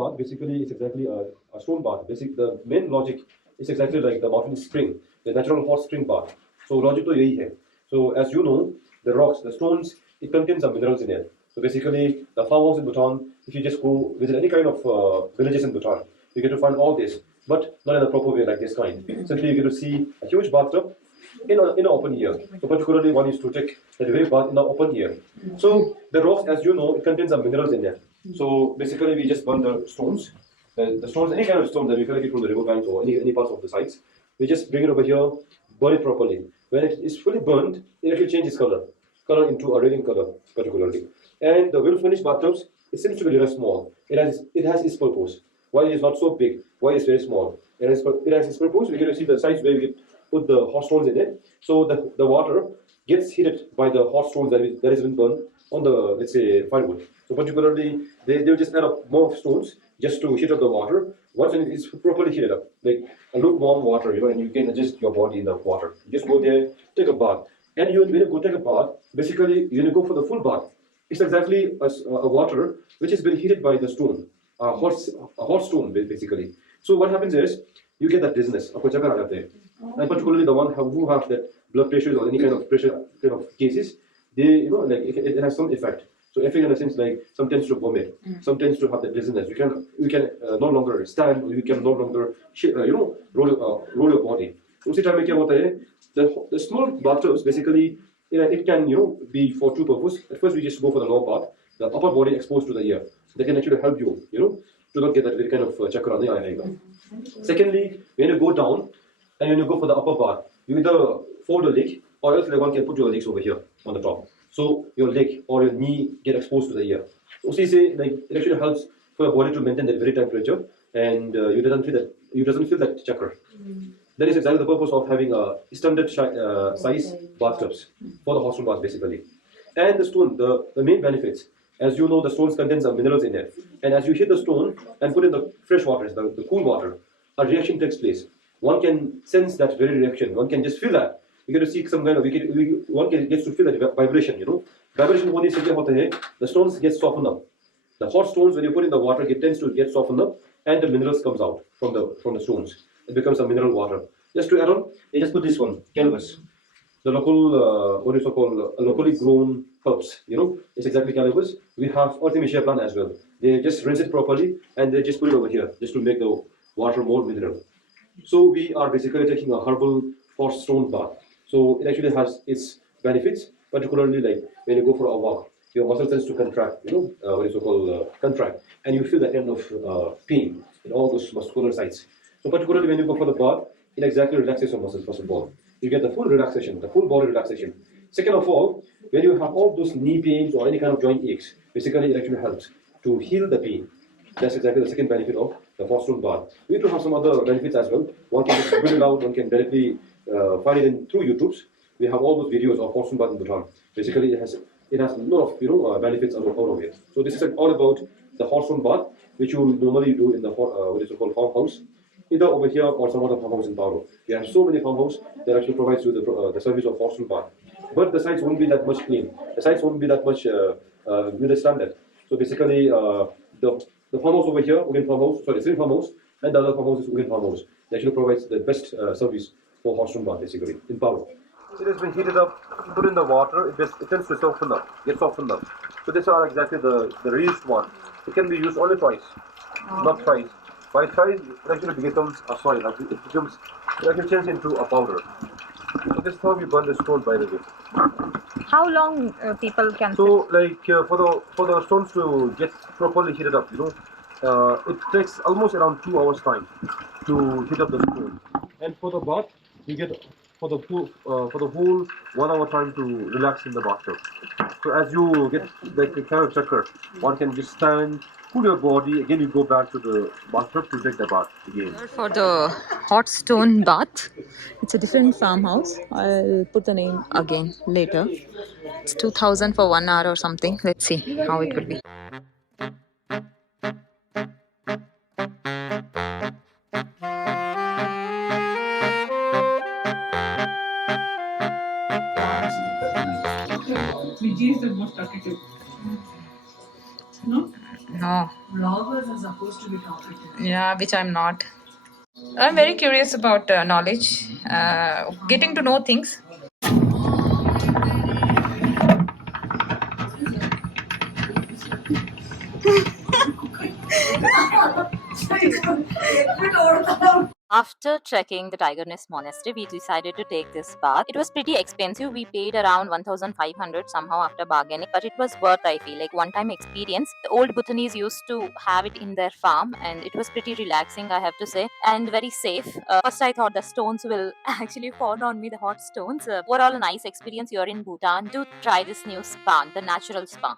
bath basically is exactly a stone bath. The main logic is exactly like the mountain spring, the natural hot spring bath. So logic to yahi hai. So as you know, the rocks, the stones, it contains some minerals in it. So basically, the farmhouse in Bhutan, if you just go visit any kind of villages in Bhutan, you get to find all this, but not in a proper way like this kind. Simply, you get to see a huge bathtub in an open air. So particularly, one is to take that very bath in an open air. So the rocks, as you know, it contains some minerals in it. So basically, we just burn the stones. The stones, any kind of stone that we collect it from the river banks or any parts of the sites, we just bring it over here, burn it properly. When it is fully burned, it actually changes color into a radiant color, particularly. And the well-finished bathtubs, it seems to be very small. It has its purpose. Why it is not so big? Why it's very small? It has its purpose. We get to see the sites where we put the hot stones in it. So the water gets heated by the hot stones that has been burned on the, let's say, firewood. So particularly, they will just add up more stones just to heat up the water. Once it is properly heated up, like a lukewarm water, and you can adjust your body in the water. You just go there, take a bath. And when you go take a bath, basically, when you go for the full bath, it's exactly a water which has been heated by the stone, a hot stone, basically. So what happens is, you get that dizziness, and particularly the one who have that blood pressure or any kind of pressure kind of cases, they, like it has some effect. So effect in a sense, like some tends to vomit, some tends to have the dizziness. You can no longer stand, or you can no longer roll your body. उसी time में क्या होता है? The small bathtubs basically, it can be for two purposes. At first, we just go for the lower bath, the upper body exposed to the air. They can actually help you, to not get that very kind of chakra. Secondly, when you go down and when you go for the upper bath, you either fold the leg, or else one can put your legs over here on the top. So your leg or your knee get exposed to the air. So see, it actually helps for your body to maintain that very temperature, and you doesn't feel that chakra. That is exactly the purpose of having a standard size bathtubs for the hot stone bath, basically. And the stone, the main benefits, as you know, the stones contain some minerals in it. And as you hit the stone and put in the fresh water, the cool water, a reaction takes place. One can sense that very reaction. One can just feel that. You get to see some kind of, one gets to feel that vibration, Vibration only the stones get softened up. The hot stones, when you put in the water, it tends to get softened up, and the minerals comes out from the stones. It becomes a mineral water. Just to add on, they just put this one, cannabis. The local, what is it called, locally grown herbs, it's exactly cannabis. We have Artemisia plant as well. They just rinse it properly, and they just put it over here, just to make the water more mineral. So we are basically taking a herbal hot stone bath. So it actually has its benefits, particularly like when you go for a walk, your muscle tends to contract, what is it called, contract, and you feel that kind of pain in all those muscular sites. So particularly when you go for the bath, it exactly relaxes your muscles, first of all. You get the full relaxation, the full body relaxation. Second of all, when you have all those knee pains or any kind of joint aches, basically it actually helps to heal the pain. That's exactly the second benefit of the hot stone bath. We do have some other benefits as well. One can just build it out, one can directly find it through YouTube. We have all those videos of hot stone bath in Bhutan. Basically, it has a lot of benefits out of it. So this is all about the hot stone bath, which you normally do in the what is it called, farmhouse, either over here or some other farmhouse in Paro. We have so many farmhouses that actually provides you the service of hot stone bath. But the sites won't be that much clean. The sites won't be that much with the standard. So basically, the farmhouse over here, Srin farmhouse, and the other farmhouse is Ugen farmhouse. It actually provides the best service for hot stone bath, basically, in Paro. It has been heated up, put in the water, it tends to soften up, get softened up. So these are exactly the reused one. It can be used only twice, not thrice. By thrice, it actually becomes a soil, it actually changes into a powder. So this is how we burn the stone, by the way. How long people can? So for the stones to get properly heated up, it takes almost around 2 hours time to heat up the stone. And for the bath, you get for the whole 1 hour time to relax in the bathtub. So as you get the kind of chakra, one can just stand, cool your body. Again, you go back to the bathtub to take the bath again. For the hot stone bath, it's a different farmhouse. I'll put the name again later. It's 2,000 for 1 hour or something. Let's see how it would be. Vijay is the most talkative. No? No. Vloggers are Yeah, which I'm not. I'm very curious about knowledge, getting to know things. After trekking the Tiger Nest Monastery, we decided to take this bath. It was pretty expensive. We paid around 1,500 somehow after bargaining, but it was worth, I feel. Like one-time experience. The old Bhutanese used to have it in their farm, and it was pretty relaxing, I have to say, and very safe. First, I thought the stones will actually fall on me, the hot stones. Overall, a nice experience here in Bhutan. Do try this new spa, the natural spa.